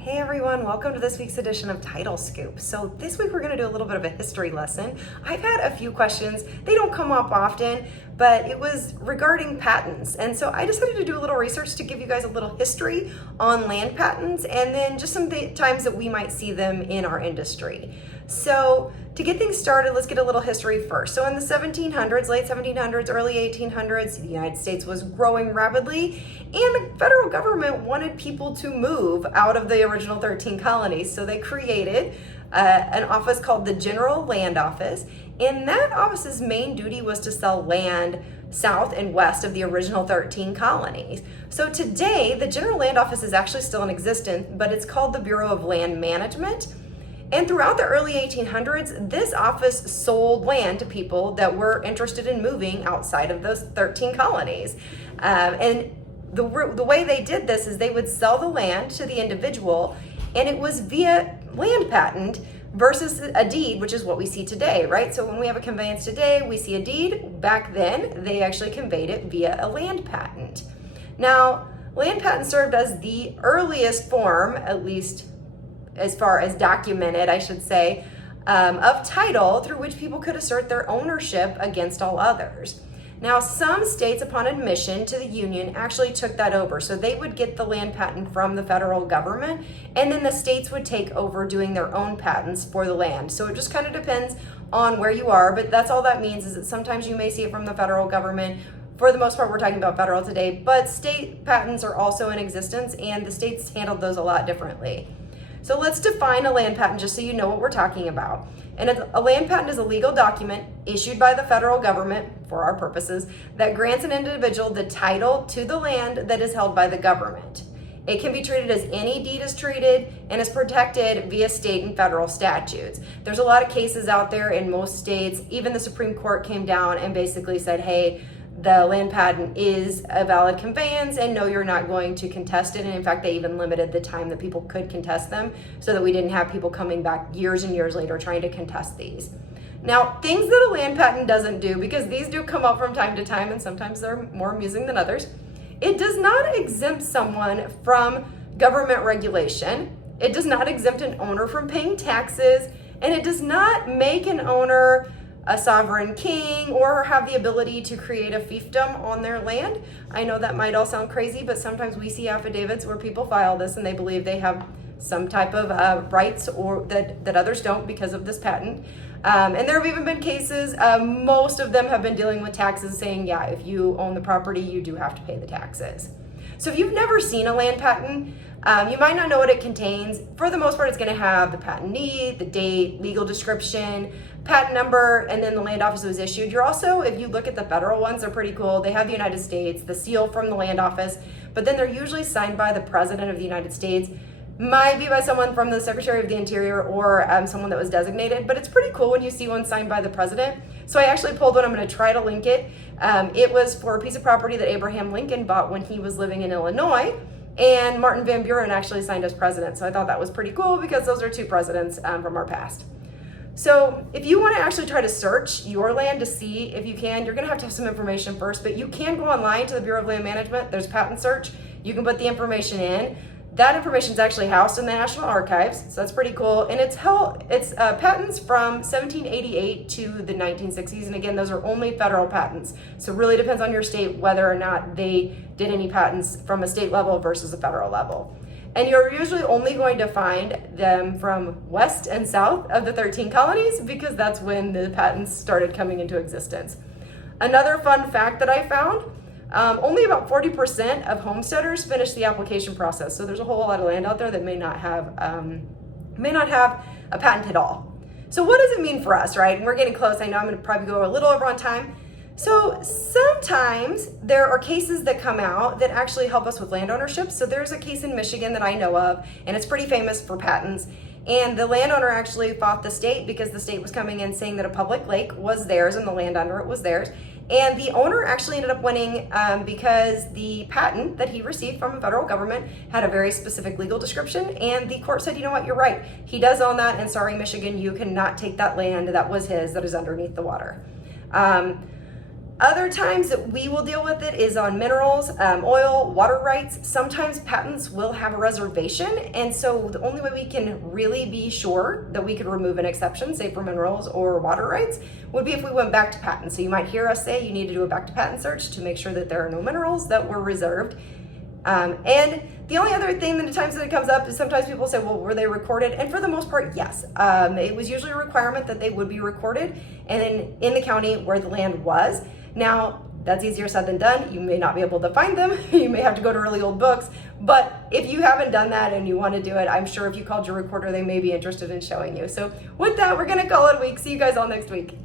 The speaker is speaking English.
Hey everyone, welcome to this week's edition of Title Scoop. So this week we're going to do a little bit of a history lesson. I've had a few questions. They don't come up often, but it was regarding patents. And so I decided to do a little research to give you guys a little history on land patents and then just some times that we might see them in our industry. So to get things started, let's get a little history first. So in the 1700s, late 1700s, early 1800s, the United States was growing rapidly and the federal government wanted people to move out of the original 13 colonies. So they created an office called the General Land Office. And that office's main duty was to sell land south and west of the original 13 colonies. So today, the General Land Office is actually still in existence, but it's called the Bureau of Land Management. And throughout the early 1800s, this office sold land to people that were interested in moving outside of those 13 colonies. And the way they did this is they would sell the land to the individual, and it was via land patent versus a deed, which is what we see today, right? So when we have a conveyance today, we see a deed. Back then, they actually conveyed it via a land patent. Now, land patent served as the earliest form, at least as far as documented, I should say, of title through which people could assert their ownership against all others. Now, some states upon admission to the Union actually took that over. So they would get the land patent from the federal government, and then the states would take over doing their own patents for the land. So it just kind of depends on where you are, but that's all that means is that sometimes you may see it from the federal government. For the most part, we're talking about federal today, but state patents are also in existence, and the states handled those a lot differently. So let's define a land patent just so you know what we're talking about. And a land patent is a legal document issued by the federal government, for our purposes, that grants an individual the title to the land that is held by the government. It can be treated as any deed is treated and is protected via state and federal statutes. There's a lot of cases out there in most states. Even the Supreme Court came down and basically said, hey, the land patent is a valid conveyance and no, you're not going to contest it. And in fact, they even limited the time that people could contest them so that we didn't have people coming back years and years later trying to contest these. Now, things that a land patent doesn't do, because these do come up from time to time and sometimes they're more amusing than others, it does not exempt someone from government regulation. It does not exempt an owner from paying taxes, and it does not make an owner a sovereign king or have the ability to create a fiefdom on their land. I know that might all sound crazy, but sometimes we see affidavits where people file this and they believe they have some type of rights or that others don't because of this patent. And there have even been cases, most of them have been dealing with taxes, saying, yeah, if you own the property, you do have to pay the taxes. So if you've never seen a land patent, you might not know what it contains. For the most part, it's going to have the patentee, the date, legal description, patent number, and then the land office was issued. You're also, if you look at the federal ones, they're pretty cool. They have the United States, the seal from the land office, but then they're usually signed by the President of the United States. Might be by someone from the Secretary of the Interior or someone that was designated, but it's pretty cool when you see one signed by the President. So I actually pulled one. I'm going to try to link it. It was for a piece of property that Abraham Lincoln bought when he was living in Illinois, and Martin Van Buren actually signed as president. So I thought that was pretty cool because those are two presidents from our past. So if you want to actually try to search your land to see if you can, you're going to have some information first, but you can go online to the Bureau of Land Management. There's patent search. You can put the information in. That information is actually housed in the National Archives, so that's pretty cool. And it's patents from 1788 to the 1960s, and again, those are only federal patents. So it really depends on your state whether or not they did any patents from a state level versus a federal level. And you're usually only going to find them from west and south of the 13 colonies because that's when the patents started coming into existence. Another fun fact that I found, only about 40% of homesteaders finish the application process. So there's a whole lot of land out there that may not have a patent at all. So what does it mean for us, right? And we're getting close. I know I'm going to probably go a little over on time. So sometimes there are cases that come out that actually help us with land ownership. So there's a case in Michigan that I know of, and it's pretty famous for patents. And the landowner actually fought the state because the state was coming in saying that a public lake was theirs and the land under it was theirs. And the owner actually ended up winning because the patent that he received from the federal government had a very specific legal description. And the court said, you know what, you're right. He does own that. And sorry, Michigan, you cannot take that land that was his, that is underneath the water. Other times that we will deal with it is on minerals, oil, water rights. Sometimes patents will have a reservation, and so the only way we can really be sure that we could remove an exception, say for minerals or water rights, would be if we went back to patent. So you might hear us say you need to do a back to patent search to make sure that there are no minerals that were reserved. And the only other thing that the times that it comes up is sometimes people say, well, were they recorded? And for the most part, yes. It was usually a requirement that they would be recorded and in the county where the land was. Now, that's easier said than done. You may not be able to find them. You may have to go to really old books. But if you haven't done that and you want to do it, I'm sure if you called your recorder, they may be interested in showing you. So with that, we're going to call it a week. See you guys all next week.